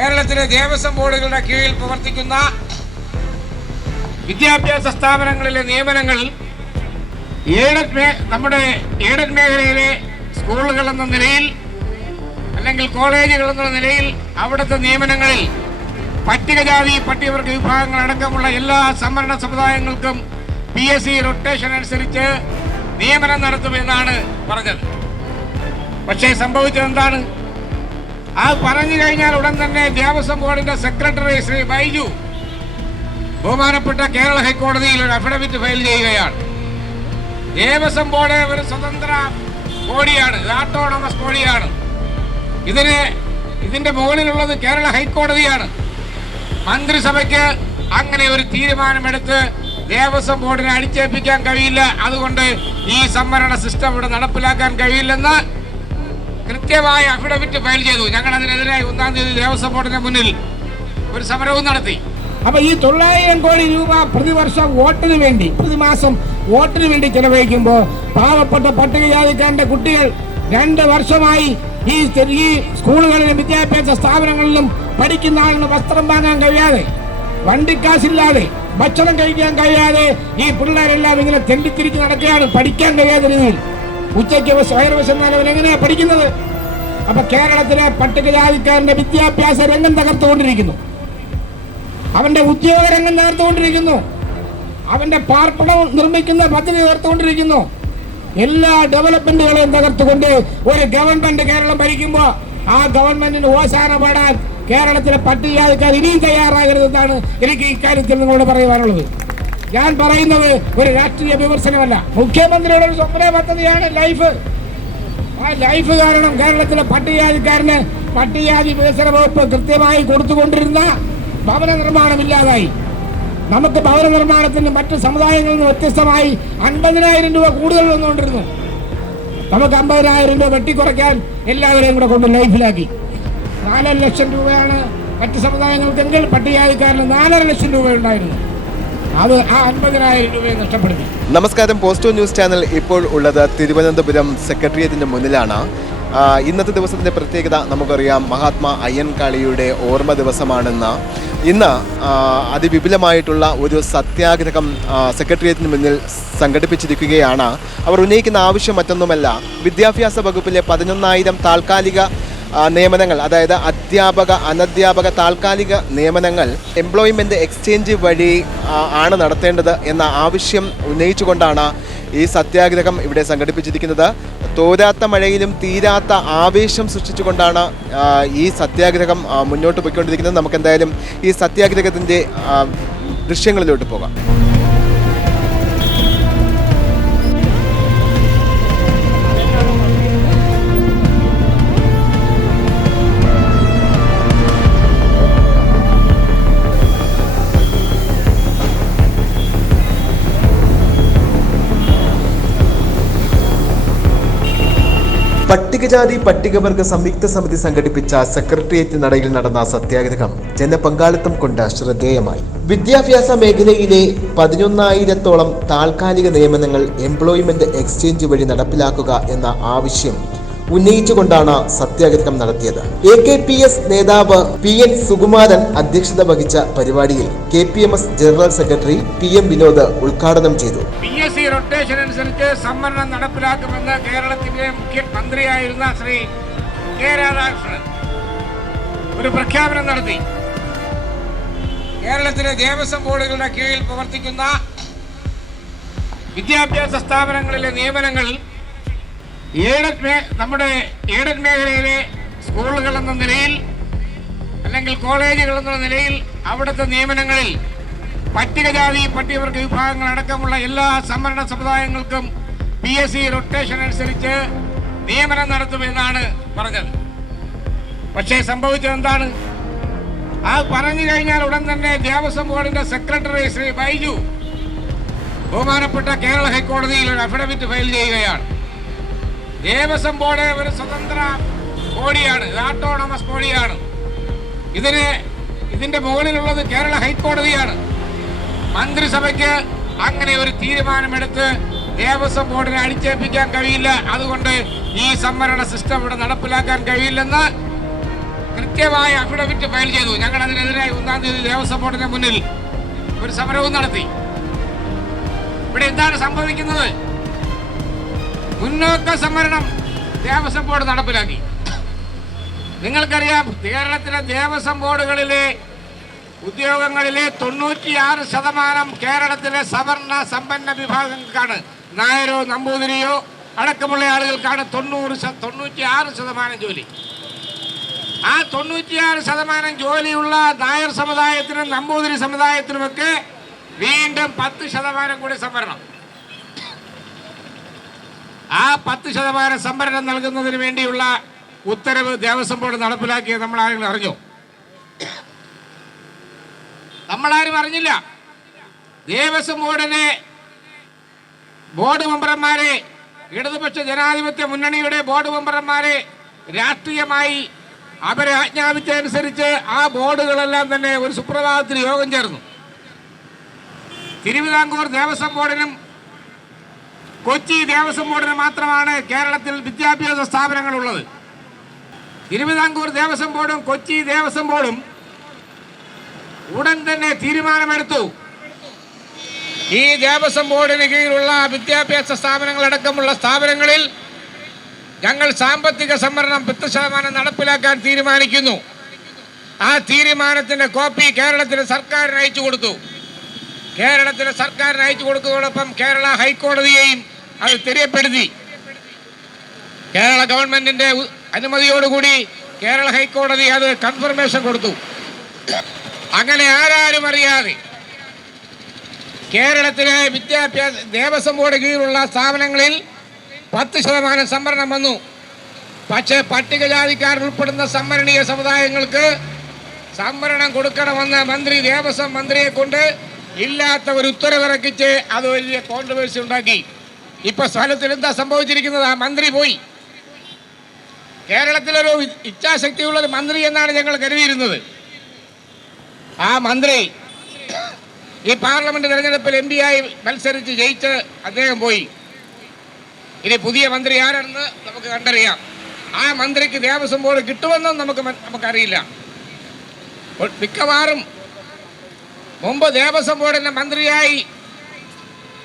കേരളത്തിലെ ദേവസ്വം ബോർഡുകളുടെ കീഴിൽ പ്രവർത്തിക്കുന്ന വിദ്യാഭ്യാസ സ്ഥാപനങ്ങളിലെ നിയമനങ്ങൾ എയ്ഡഡ് നമ്മുടെ എയ്ഡഡ് മേഖലയിലെ സ്കൂളുകൾ എന്ന നിലയിൽ അല്ലെങ്കിൽ കോളേജുകൾ എന്ന നിലയിൽ അവിടുത്തെ നിയമനങ്ങളിൽ പട്ടികജാതി പട്ടികവർഗ വിഭാഗങ്ങൾ അടക്കമുള്ള എല്ലാ സംവരണ സമുദായങ്ങൾക്കും പി എസ് സി റൊട്ടേഷൻ അനുസരിച്ച് നിയമനം നടത്തുമെന്നാണ് പറഞ്ഞത്. പക്ഷേ സംഭവിച്ചത് എന്താണ് ആ പറഞ്ഞു കഴിഞ്ഞാൽ ഉടൻ തന്നെ ദേവസ്വം ബോർഡിന്റെ സെക്രട്ടറി ശ്രീ ബൈജു ബഹുമാനപ്പെട്ട കേരള ഹൈക്കോടതിയിൽ ഒരു അഫിഡവിറ്റ് ഫയൽ ചെയ്യുകയാണ്. ദേവസ്വം ബോർഡ് ഒരു സ്വതന്ത്ര കോടിയാണ് ഓട്ടോണമസ് ബോഡിയാണ്. ഇതിന് ഇതിന്റെ മുകളിലുള്ളത് കേരള ഹൈക്കോടതിയാണ്. മന്ത്രിസഭയ്ക്ക് അങ്ങനെ ഒരു തീരുമാനമെടുത്ത് ദേവസ്വം ബോർഡിനെ അടിച്ചേൽപ്പിക്കാൻ കഴിയില്ല. അതുകൊണ്ട് ഈ സംവരണ സിസ്റ്റം ഇവിടെ നടപ്പിലാക്കാൻ കഴിയില്ലെന്ന് കൃത്യമായ അഫിഡവിറ്റ് ഫയൽ ചെയ്തു. ഞങ്ങൾ അതിനെതിരെ ഒന്നാം തീയതി ദേവസ്വം ബോർഡിന്റെ മുന്നിൽ ഒരു സമരവും നടത്തി. അപ്പൊ ഈ തൊള്ളായിരം കോടി രൂപ പ്രതിവർഷം വോട്ടിന് വേണ്ടി പ്രതിമാസം വോട്ടിന് വേണ്ടി ചെലവഴിക്കുമ്പോൾ പാവപ്പെട്ട പട്ടികജാതിക്കാരന്റെ കുട്ടികൾ രണ്ട് വർഷമായി ഈ ഈ സ്കൂളുകളിലും വിദ്യാഭ്യാസ സ്ഥാപനങ്ങളിലും പഠിക്കുന്ന ആളിന് വസ്ത്രം വാങ്ങാൻ കഴിയാതെ വണ്ടിക്കാശില്ലാതെ ഭക്ഷണം കഴിക്കാൻ കഴിയാതെ ഈ പിള്ളേരെല്ലാം ഇങ്ങനെ തെണ്ടിത്തിരിച്ച് നടക്കുകയാണ്. പഠിക്കാൻ കഴിയാത്ത രീതിയിൽ ഉച്ചയ്ക്ക് വസ് വയറ് വശന്നാൽ അവൻ എങ്ങനെയാ പഠിക്കുന്നത്? അപ്പൊ കേരളത്തിലെ പട്ടികജാതിക്കാരന്റെ വിദ്യാഭ്യാസ രംഗം തകർത്തുകൊണ്ടിരിക്കുന്നു. അവന്റെ ഉദ്യോഗ രംഗം തകർത്തുകൊണ്ടിരിക്കുന്നു. അവന്റെ പാർപ്പിടം നിർമ്മിക്കുന്ന പദ്ധതി തകർത്തുകൊണ്ടിരിക്കുന്നു. എല്ലാ ഡെവലപ്മെന്റുകളെയും തകർത്തുകൊണ്ട് ഒരു ഗവൺമെന്റ് കേരളം ഭരിക്കുമ്പോൾ ആ ഗവൺമെന്റിന് ഓശാന പാടാൻ കേരളത്തിലെ പട്ടികജാതിക്കാർ ഇനിയും തയ്യാറാകരുതെന്നാണ് എനിക്ക് ഇക്കാര്യത്തിൽ നിങ്ങളോട് പറയുവാനുള്ളത് ഞാൻ പറയുന്നത് ഒരു രാഷ്ട്രീയ വിമർശനമല്ല. മുഖ്യമന്ത്രിയുടെ ഒരു സ്വപ്ന പദ്ധതിയാണ് ലൈഫ്. ആ ലൈഫ് കാരണം കേരളത്തിലെ പട്ടികജാതിക്കാരന് പട്ടികജാതി വികസന വകുപ്പ് കൃത്യമായി കൊടുത്തുകൊണ്ടിരുന്ന ഭവന നിർമ്മാണം ഇല്ലാതായി. നമുക്ക് ഭവന നിർമ്മാണത്തിന് മറ്റ് സമുദായങ്ങളിൽ നിന്ന് വ്യത്യസ്തമായി അൻപതിനായിരം രൂപ കൂടുതൽ വന്നുകൊണ്ടിരുന്നു. നമുക്ക് അമ്പതിനായിരം രൂപ വെട്ടിക്കുറയ്ക്കാൻ എല്ലാവരെയും കൂടെ കൊണ്ട് ലൈഫിലാക്കി. നാലര ലക്ഷം രൂപയാണ് മറ്റ് സമുദായങ്ങൾക്കെങ്കിൽ പട്ടികജാതിക്കാരന് നാലര ലക്ഷം രൂപ ഉണ്ടായിരുന്നു. അത് ആ അൻപതിനായിരം രൂപയെ നഷ്ടപ്പെടുത്തി. നമസ്കാരം പോസ്റ്റോ ന്യൂസ് ചാനൽ ഇപ്പോൾ ഉള്ളത് തിരുവനന്തപുരം സെക്രട്ടേറിയറ്റിന്റെ മുന്നിലാണ്. ഇന്നത്തെ ദിവസത്തിന്റെ പ്രത്യേകത നമുക്കറിയാം മഹാത്മാ അയ്യൻകാളിയുടെ ഓർമ്മ ദിവസമാണെന്ന്. ഇന്ന് അതിവിപുലമായിട്ടുള്ള ഒരു സത്യാഗ്രഹം സെക്രട്ടേറിയറ്റിന് മുന്നിൽ സംഘടിപ്പിച്ചിരിക്കുകയാണ്. അവർ ഉന്നയിക്കുന്ന ആവശ്യം മറ്റൊന്നുമല്ല. വിദ്യാഭ്യാസ വകുപ്പിലെ പതിനൊന്നായിരം താൽക്കാലിക നിയമനങ്ങൾ അതായത് അധ്യാപക അനധ്യാപക താൽക്കാലിക നിയമനങ്ങൾ എംപ്ലോയ്മെന്റ് എക്സ്ചേഞ്ച് വഴി ആണ് നടത്തേണ്ടത് എന്ന ആവശ്യം ഉന്നയിച്ചുകൊണ്ടാണ് ഈ സത്യാഗ്രഹം ഇവിടെ സംഘടിപ്പിച്ചിരിക്കുന്നത്. തോരാത്ത മഴയിലും തീരാത്ത ആവേശം സൃഷ്ടിച്ചുകൊണ്ടാണ് ഈ സത്യാഗ്രഹം മുന്നോട്ട് പോയിക്കൊണ്ടിരിക്കുന്നത്. നമുക്കെന്തായാലും ഈ സത്യാഗ്രഹത്തിന്റെ ദൃശ്യങ്ങളിലോട്ട് പോകാം. പട്ടികജാതി പട്ടികവർഗ സംയുക്ത സമിതി സംഘടിപ്പിച്ച സെക്രട്ടേറിയറ്റ് നടയിൽ നടന്ന സത്യാഗ്രഹം ജനപങ്കാളിത്തം കൊണ്ട് ശ്രദ്ധേയമായി. വിദ്യാഭ്യാസ മേഖലയിലെ പതിനൊന്നായിരത്തോളം താൽക്കാലിക നിയമനങ്ങൾ എംപ്ലോയ്മെന്റ് എക്സ്ചേഞ്ച് വഴി നടപ്പിലാക്കുക എന്ന ആവശ്യം ഉന്നയിച്ചുകൊണ്ടാണ് സത്യാഗ്രഹം നടത്തിയത്. എ കെ പി എസ് നേതാവ് പി എൻ സുകുമാരൻ അധ്യക്ഷത വഹിച്ച പരിപാടിയിൽ K P M S general secretary P M Vinod ഉദ്ഘാടനം ചെയ്തു. പി എസ് സി റൊട്ടേഷൻ അനുസരിച്ച് സംവരണം നടപ്പിലാക്കുമെന്ന് കേരളത്തിന്റെ മുഖ്യമന്ത്രിയായിരുന്ന ശ്രീ കെ രാധാകൃഷ്ണൻ ഒരു പ്രഖ്യാപനം നടത്തി. കേരളത്തിലെ ദേവസ്വം ബോർഡുകളുടെ കീഴിൽ പ്രവർത്തിക്കുന്ന വിദ്യാഭ്യാസ സ്ഥാപനങ്ങളിലെ നിയമനങ്ങൾ എയ്ഡഡ് നമ്മുടെ എയ്ഡഡ് മേഖലയിലെ സ്കൂളുകൾ എന്ന നിലയിൽ അല്ലെങ്കിൽ കോളേജുകൾ എന്ന നിലയിൽ അവിടുത്തെ നിയമനങ്ങളിൽ പട്ടികജാതി പട്ടികവർഗ വിഭാഗങ്ങൾ അടക്കമുള്ള എല്ലാ സംവരണ സമുദായങ്ങൾക്കും പി എസ് സി റൊട്ടേഷൻ അനുസരിച്ച് നിയമനം നടത്തുമെന്നാണ് പറഞ്ഞത്. പക്ഷേ സംഭവിച്ചത് എന്താണ്? ആ പറഞ്ഞു കഴിഞ്ഞാൽ ഉടൻ തന്നെ ദേവസ്വം ബോർഡിന്റെ സെക്രട്ടറി ശ്രീ ബൈജു ബഹുമാനപ്പെട്ട കേരള ഹൈക്കോടതിയിൽ ഒരു അഫിഡവിറ്റ് ഫയൽ ചെയ്യുകയാണ്. ദേവസ്വം ബോർഡ് ഒരു സ്വതന്ത്ര ബോഡിയാണ് ഓട്ടോണമസ് ബോഡിയാണ് ഇതിന് ഇതിന്റെ മുകളിലുള്ളത് കേരള ഹൈക്കോടതിയാണ്. മന്ത്രിസഭയ്ക്ക് അങ്ങനെ ഒരു തീരുമാനമെടുത്ത് ദേവസ്വം ബോർഡിനെ അടിച്ചേൽപ്പിക്കാൻ കഴിയില്ല. അതുകൊണ്ട് ഈ സംവരണ സിസ്റ്റം ഇവിടെ നടപ്പിലാക്കാൻ കഴിയില്ലെന്ന് കൃത്യമായ അഫിഡവിറ്റ് ഫയൽ ചെയ്തു. ഞങ്ങൾ അതിനെതിരെ ഒന്നാം തീയതി ദേവസ്വം ബോർഡിന്റെ മുന്നിൽ ഒരു സമരവും നടത്തി. ഇവിടെ എന്താണ് സംഭവിക്കുന്നത്? മുന്നോക്ക സംവരണം ദേവസ്വം ബോർഡ് നടപ്പിലാക്കി. നിങ്ങൾക്കറിയാം കേരളത്തിലെ ദേവസ്വം ബോർഡുകളിലെ ഉദ്യോഗങ്ങളിലെ തൊണ്ണൂറ്റിയാറ് ശതമാനം കേരളത്തിലെ സവർണ സമ്പന്ന വിഭാഗങ്ങൾക്കാണ്. നായരോ നമ്പൂതിരിയോ അടക്കമുള്ള ആളുകൾക്കാണ് തൊണ്ണൂറ് തൊണ്ണൂറ്റിയാറ് ശതമാനം ജോലി. ആ തൊണ്ണൂറ്റിയാറ് ശതമാനം ജോലിയുള്ള നായർ സമുദായത്തിനും നമ്പൂതിരി സമുദായത്തിനുമൊക്കെ വീണ്ടും പത്ത് ശതമാനം കൂടി സംവരണം. ആ പത്ത് ശതമാനം സംവരണം നൽകുന്നതിന് വേണ്ടിയുള്ള ഉത്തരവ് ദേവസ്വം ബോർഡ് നടപ്പിലാക്കിയത് നമ്മൾ ആരെങ്കിലും അറിഞ്ഞോ? നമ്മളാരും അറിഞ്ഞില്ല. ദേവസ്വം ബോർഡിനെ ബോർഡ് മെമ്പർമാരെ ഇടതുപക്ഷ ജനാധിപത്യ മുന്നണിയുടെ ബോർഡ് മെമ്പർമാരെ രാഷ്ട്രീയമായി അവരെ ആജ്ഞാപിച്ചതനുസരിച്ച് ആ ബോർഡുകളെല്ലാം തന്നെ ഒരു സുപ്രഭാതത്തിൽ യോഗം ചേർന്നു. തിരുവിതാംകൂർ ദേവസ്വം ബോർഡിനും കൊച്ചി ദേവസ്വം ബോർഡിന് മാത്രമാണ് കേരളത്തിൽ വിദ്യാഭ്യാസ സ്ഥാപനങ്ങൾ ഉള്ളത്. തിരുവിതാംകൂർ ദേവസ്വം ബോർഡും കൊച്ചി ദേവസ്വം ബോർഡും ഉടൻ തന്നെ തീരുമാനമെടുത്തു. ഈ ദേവസ്വം ബോർഡിന് കീഴിലുള്ള വിദ്യാഭ്യാസ സ്ഥാപനങ്ങളടക്കമുള്ള സ്ഥാപനങ്ങളിൽ ഞങ്ങൾ സാമ്പത്തിക സംവരണം പത്ത് ശതമാനം നടപ്പിലാക്കാൻ തീരുമാനിക്കുന്നു. ആ തീരുമാനത്തിന്റെ കോപ്പി കേരളത്തിലെ സർക്കാരിന് അയച്ചു കൊടുത്തു. കേരളത്തിലെ സർക്കാരിന് അയച്ചു കൊടുക്കുന്നതോടൊപ്പം കേരള ഹൈക്കോടതിയെയും അത് തെரியപ്പെടുത്തി കേരള ഗവൺമെന്റിന്റെ അനുമതിയോടുകൂടി കേരള ഹൈക്കോടതി അത് കൺഫർമേഷൻ കൊടുത്തു. അങ്ങനെ ആരാരും അറിയാതെ കേരളത്തിലെ വിദ്യാഭ്യാസ ദേവസ്വം ബോർഡ് കീഴിലുള്ള സ്ഥാപനങ്ങളിൽ പത്ത് ശതമാനം സംവരണം വന്നു. പക്ഷേ പട്ടികജാതിക്കാർ ഉൾപ്പെടുന്ന സംവരണീയ സമുദായങ്ങൾക്ക് സംവരണം കൊടുക്കണമെന്ന് മന്ത്രി ദേവസ്വം മന്ത്രിയെ കൊണ്ട് ഇല്ലാത്ത ഒരു ഉത്തരവിറക്കിച്ച് അത് വലിയ കോൺട്രവേഴ്സി ഉണ്ടാക്കി. ഇപ്പൊ സ്ഥലത്തിൽ എന്താ സംഭവിച്ചിരിക്കുന്നത്? ആ മന്ത്രി പോയി. കേരളത്തിലൊരു ഇച്ഛാശക്തിയുള്ള ഒരു മന്ത്രി എന്നാണ് ഞങ്ങൾ കരുതിയിരുന്നത്. ആ മന്ത്രി ഈ പാർലമെന്റ് തെരഞ്ഞെടുപ്പിൽ എം ആയി മത്സരിച്ച് ജയിച്ച് അദ്ദേഹം പോയി. ഇനി പുതിയ മന്ത്രി ആരാണെന്ന് നമുക്ക് കണ്ടറിയാം. ആ മന്ത്രിക്ക് ദേവസ്വം ബോർഡ് കിട്ടുമെന്നും നമുക്ക് നമുക്കറിയില്ല. മിക്കവാറും മുമ്പ് ദേവസ്വം ബോർഡിന്റെ മന്ത്രിയായി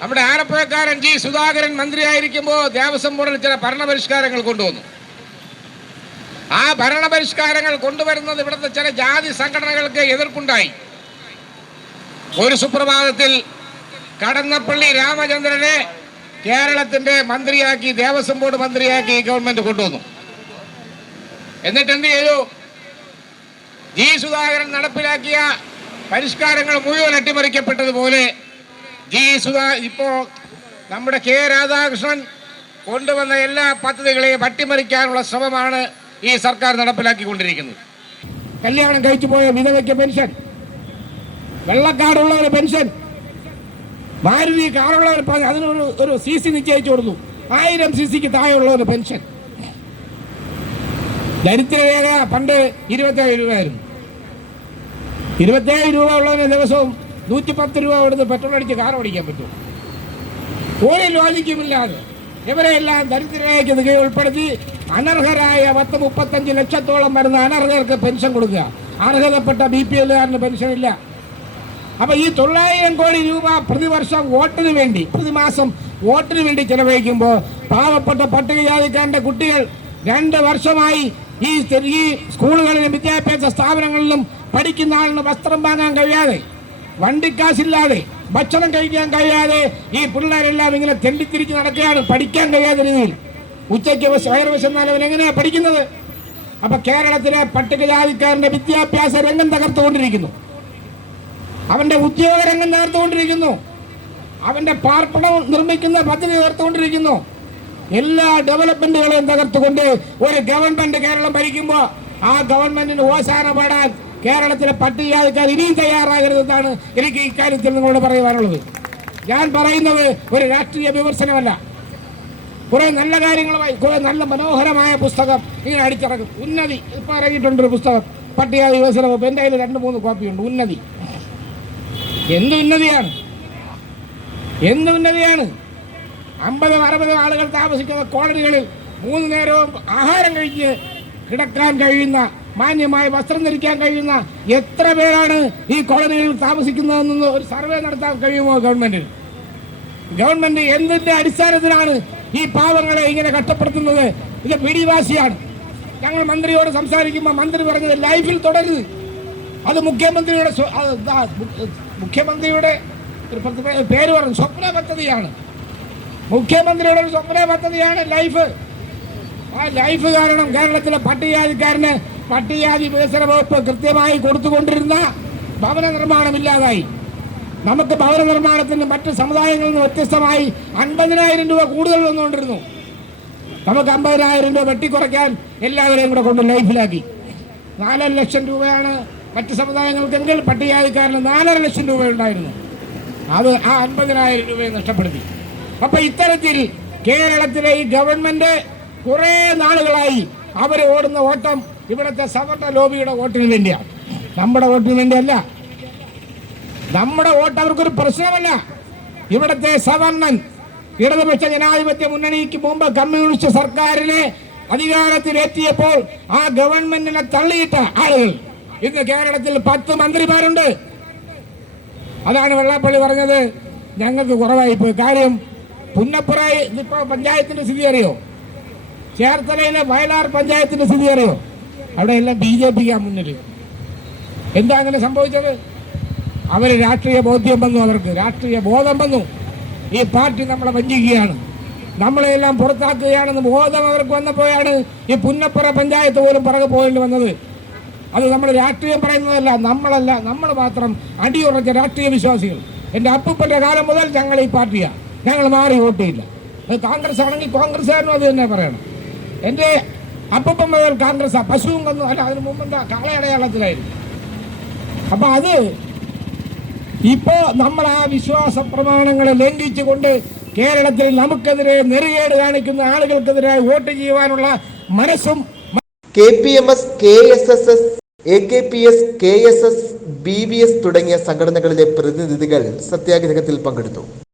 നമ്മുടെ ആലപ്പുഴക്കാരൻ ജി സുധാകരൻ മന്ത്രിയായിരിക്കുമ്പോൾ ദേവസ്വം ബോർഡിൽ ചില ഭരണപരിഷ്കാരങ്ങൾ കൊണ്ടുവന്നു. ആ ഭരണപരിഷ്കാരങ്ങൾ കൊണ്ടുവരുന്നത് ഇവിടുത്തെ ചില ജാതി സംഘടനകൾക്ക് എതിർപ്പുണ്ടായി. ഒരു സുപ്രഭാതത്തിൽ കടന്നപ്പള്ളി രാമചന്ദ്രനെ കേരളത്തിന്റെ മന്ത്രിയാക്കി ദേവസ്വം ബോർഡ് മന്ത്രിയാക്കി ഗവൺമെന്റ് കൊണ്ടുവന്നു. എന്നിട്ട് എന്ത് ചെയ്തു? ജി സുധാകരൻ നടപ്പിലാക്കിയ പരിഷ്കാരങ്ങൾ മുഴുവൻ അട്ടിമറിക്കപ്പെട്ടതുപോലെ ജി സുധാ ഇപ്പോ നമ്മുടെ കെ രാധാകൃഷ്ണൻ കൊണ്ടുവന്ന എല്ലാ പദ്ധതികളെയും അട്ടിമറിക്കാനുള്ള ശ്രമമാണ് ഈ സർക്കാർ നടപ്പിലാക്കിക്കൊണ്ടിരിക്കുന്നത്. കല്യാണം കഴിച്ചു പോയ വിധവയ്ക്ക് പെൻഷൻ. വെള്ളക്കാടുള്ള ഒരു പെൻഷൻ. മാരുതി ഒരു അതിനൊരു ഒരു സി സി നിശ്ചയിച്ചു കൊടുത്തു. ആയിരം സി സിക്ക് താഴെയുള്ള ഒരു പെൻഷൻ. ദരിദ്രരേഖ പണ്ട് ഇരുപത്തേഴ് രൂപയായിരുന്നു. ഇരുപത്തേഴ് രൂപ ഉള്ളതിന് ദിവസവും നൂറ്റി പത്ത് രൂപ കൊടുത്ത് പെട്രോൾ അടിച്ച് കാർ ഓടിക്കാൻ പറ്റും ഒരു ലോജിക്കുമില്ലാതെ ഇവരെല്ലാം ദരിദ്രരേഖയ്ക്ക് കീഴിൽ ഉൾപ്പെടുത്തി അനർഹരായ പത്ത് മുപ്പത്തഞ്ച് ലക്ഷത്തോളം വരുന്ന അനർഹർക്ക് പെൻഷൻ കൊടുക്കുക. അർഹതപ്പെട്ട ബി പി എല്ലുകാരന് പെൻഷൻ ഇല്ല അപ്പൊ ഈ തൊള്ളായിരം കോടി രൂപ പ്രതിവർഷം വോട്ടിന് വേണ്ടി പ്രതിമാസം വോട്ടിന് വേണ്ടി ചെലവഴിക്കുമ്പോൾ പാവപ്പെട്ട പട്ടികജാതിക്കാരന്റെ കുട്ടികൾ രണ്ട് വർഷമായി ഈ സ്കൂളുകളിലും വിദ്യാഭ്യാസ സ്ഥാപനങ്ങളിലും പഠിക്കുന്ന ആളിന് വസ്ത്രം വാങ്ങാൻ കഴിയാതെ വണ്ടിക്കാശില്ലാതെ ഭക്ഷണം കഴിക്കാൻ കഴിയാതെ ഈ പിള്ളേരെല്ലാം ഇങ്ങനെ തെണ്ടിത്തിരിച്ച് നടക്കുകയാണ് പഠിക്കാൻ കഴിയാത്ത രീതിയിൽ. ഉച്ചയ്ക്ക് വയറുവശന്നാൽ വയറ് വിശന്നാൽ അവൻ എങ്ങനെയാണ് പഠിക്കുന്നത്? അപ്പൊ കേരളത്തിലെ പട്ടികജാതിക്കാരന്റെ വിദ്യാഭ്യാസ രംഗം തകർത്തുകൊണ്ടിരിക്കുന്നു. അവന്റെ ഉദ്യോഗ രംഗം തകർത്തുകൊണ്ടിരിക്കുന്നു. അവന്റെ പാർപ്പിടം നിർമ്മിക്കുന്ന പദ്ധതി തകർത്തുകൊണ്ടിരിക്കുന്നു. എല്ലാ ഡെവലപ്മെന്റുകളെയും തകർത്തുകൊണ്ട് ഒരു ഗവൺമെന്റ് കേരളം ഭരിക്കുമ്പോൾ ആ ഗവൺമെന്റിന് ഓശാന പാടാൻ കേരളത്തിലെ പട്ടികജാതിക്കാർ ഇനിയും തയ്യാറാകരുതെന്നാണ് എനിക്ക് ഇക്കാര്യത്തിൽ നിങ്ങളോട് പറയുവാനുള്ളത് ഞാൻ പറയുന്നത് ഒരു രാഷ്ട്രീയ വിമർശനമല്ല. കുറേ നല്ല കാര്യങ്ങളുമായി കുറേ നല്ല മനോഹരമായ പുസ്തകം ഇങ്ങനെ അടിച്ചിറക്കും. ഉന്നതി ഇപ്പൊ ഇറങ്ങിയിട്ടുണ്ട് പുസ്തകം. പട്ടികജാതി വികസന വകുപ്പ്. എന്റെ കയ്യിൽ രണ്ട് മൂന്ന് കോപ്പിയുണ്ട് ഉന്നതി. എന്ത് ഉന്നതിയാണ്? എന്ത് ഉന്നതിയാണ്? അമ്പതും അറുപതും ആളുകൾ താമസിക്കുന്ന കോളനികളിൽ മൂന്ന് നേരവും ആഹാരം കഴിച്ച് കിടക്കാൻ കഴിയുന്ന മാന്യമായി വസ്ത്രം ധരിക്കാൻ കഴിയുന്ന എത്ര പേരാണ് ഈ കോളനികളിൽ താമസിക്കുന്നതെന്ന് ഒരു സർവേ നടത്താൻ കഴിയുമോ ഗവൺമെന്റിൽ ഗവൺമെന്റ് എന്തിന്റെ അടിസ്ഥാനത്തിലാണ് ഈ പാവങ്ങളെ ഇങ്ങനെ കഷ്ടപ്പെടുത്തുന്നത്? ഇത് പിടിവാശിയാണ്. ഞങ്ങൾ മന്ത്രിയോട് സംസാരിക്കുമ്പോൾ മന്ത്രി പറഞ്ഞത് ലൈഫിൽ തുടരുത്. അത് മുഖ്യമന്ത്രിയുടെ മുഖ്യമന്ത്രിയുടെ പേര് പറഞ്ഞു സ്വപ്ന പദ്ധതിയാണ്. മുഖ്യമന്ത്രിയുടെ ഒരു സ്വപ്ന പദ്ധതിയാണ് ലൈഫ്. ആ ലൈഫ് കാരണം കേരളത്തിലെ പട്ടികജാതിക്കാരന് പട്ടികജാതി വികസന വകുപ്പ് കൃത്യമായി കൊടുത്തുകൊണ്ടിരുന്ന ഭവന നിർമ്മാണം ഇല്ലാതായി. നമുക്ക് ഭവന നിർമ്മാണത്തിന് മറ്റ് സമുദായങ്ങളിൽ നിന്ന് വ്യത്യസ്തമായി അൻപതിനായിരം രൂപ കൂടുതൽ വന്നുകൊണ്ടിരുന്നു നമുക്ക് അമ്പതിനായിരം രൂപ വെട്ടിക്കുറയ്ക്കാൻ എല്ലാവരെയും കൂടെ കൊണ്ട് ലൈഫിലാക്കി. നാലര ലക്ഷം രൂപയാണ് മറ്റ് സമുദായങ്ങൾക്കെങ്കിൽ പട്ടികജാതിക്കാരന് നാലര ലക്ഷം രൂപ ഉണ്ടായിരുന്നു. അത് ആ അൻപതിനായിരം രൂപയെ നഷ്ടപ്പെടുത്തി. അപ്പൊ ഇത്തരത്തിൽ കേരളത്തിലെ ഈ ഗവൺമെന്റ് കുറെ നാളുകളായി അവർ ഓടുന്ന ഓട്ടം ഇവിടുത്തെ സവർണ ലോബിയുടെ വോട്ടിന് വേണ്ടിയാണ്. നമ്മുടെ വോട്ടിന് വേണ്ടിയല്ല. നമ്മുടെ വോട്ട് അവർക്കൊരു പ്രശ്നമല്ല. ഇവിടുത്തെ സവർണൻ ഇടതുപക്ഷ ജനാധിപത്യ മുന്നണിക്ക് മുമ്പ് കമ്മ്യൂണിസ്റ്റ് സർക്കാരിനെ അധികാരത്തിലെത്തിയപ്പോൾ ആ ഗവൺമെന്റിനെ തള്ളിയിട്ട ആളുകൾ. ഇന്ന് കേരളത്തിൽ പത്ത് മന്ത്രിമാരുണ്ട്. അതാണ് വെള്ളാപ്പള്ളി പറഞ്ഞത്. ഞങ്ങൾക്ക് കുറവായി പോയി കാര്യം പുന്നപ്പുറ ഇപ്പോൾ പഞ്ചായത്തിന്റെ സ്ഥിതി അറിയോ? ചേർത്തലയിലെ വയലാർ പഞ്ചായത്തിന്റെ സ്ഥിതി അറിയോ? അവിടെ എല്ലാം ബി ജെ പിക്കാ മുന്നിൽ എന്താ അങ്ങനെ സംഭവിച്ചത്? അവർ രാഷ്ട്രീയ ബോധ്യം വന്നു അവർക്ക്. രാഷ്ട്രീയ ബോധം വന്നു. ഈ പാർട്ടി നമ്മളെ വഞ്ചിക്കുകയാണ്. നമ്മളെല്ലാം പുറത്താക്കുകയാണെന്ന് ബോധം അവർക്ക് വന്നപ്പോഴാണ് ഈ പുന്നപ്പുറ പഞ്ചായത്ത് പോലും പുറകെ പോകേണ്ടി വന്നത്. അത് നമ്മൾ രാഷ്ട്രീയം പറയുന്നതല്ല നമ്മളല്ല നമ്മൾ മാത്രം അടിയുറച്ച രാഷ്ട്രീയ വിശ്വാസികൾ. എന്റെ അപ്പൂപ്പന്റെ കാലം മുതൽ ഞങ്ങൾ ഈ പാർട്ടിയാണ് ഞങ്ങൾ മാറി വോട്ട് ചെയ്യില്ല. അത് കോൺഗ്രസ് ആണെങ്കിൽ കോൺഗ്രസ്സുകാരനും അത് തന്നെ പറയണം. എന്റെ അപ്പൂപ്പൻ മുതൽ കോൺഗ്രസ് പശുവും കന്നു. അല്ല അതിന് മുമ്പെന്താ? കാളയടയാളത്തിലായിരുന്നു അപ്പൊ അത് ഇപ്പോ നമ്മൾ ആ വിശ്വാസ പ്രമാണങ്ങളെ ലംഘിച്ചുകൊണ്ട് കേരളത്തിൽ നമുക്കെതിരെ നെറുകേട് കാണിക്കുന്ന ആളുകൾക്കെതിരെ വോട്ട് ചെയ്യുവാനുള്ള മനസ്സും K P M S K S S S A K P S K S S B V S തുടങ്ങിയ സംഘടനകളിലെ പ്രതിനിധികൾ സത്യാഗ്രഹത്തിൽ പങ്കെടുത്തു.